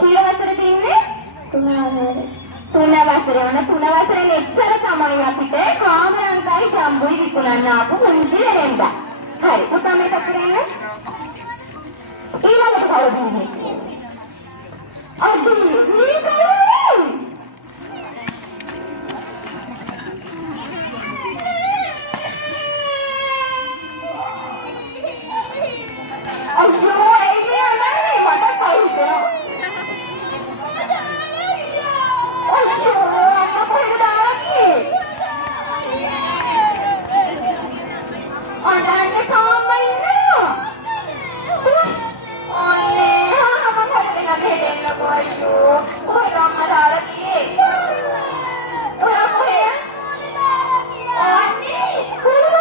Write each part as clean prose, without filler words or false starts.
කීය වසරේ ඉන්නේ? 3 වසරේ. 3 වසරේ වන 3 වසරේ එක්සර තමයි අපිට කාමරංගයි ජම්බුයි විකුණන්න ආපු මුංජි වෙනදා. හරි පුතා මේක කරන්නේ. ඊළඟට කවුද ඉන්නේ? අද මේ කරන්නේ. අයියෝ ඒ නෑ මට කවුද? අයියෝ අම්මා කොහෙද ආවේ? අඬන්නේ තාම ඉන්නවා. අනේ අම්මා කොහෙද නැගෙන්නකෝ අයියෝ. කොහෙද අම්මා දාලා ගියේ? ඔයා කොහෙද? අනේ කොහෙද?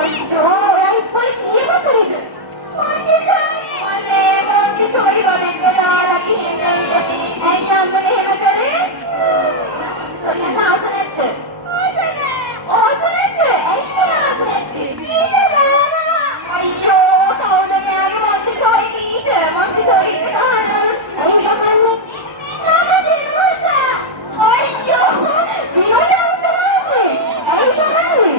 අයියෝ ඔයා ඉස්සර කීයද කරේ? අනේ මොකද සෝරි වලින් දාලා ගියේ. ඇයි අම්මා එහෙම කරේ? ඔයා නාසනෙත්. ඕසනෙත්. ඇයි නාසනෙත්? අයියෝ කවුද මෙයාගේ මොකද සෝරි කීට? මොකද සෝරි කහන? අයියෝ කන්නේ. අයියෝ විනෝද උන්ටනේ. ඇයි කන්නේ?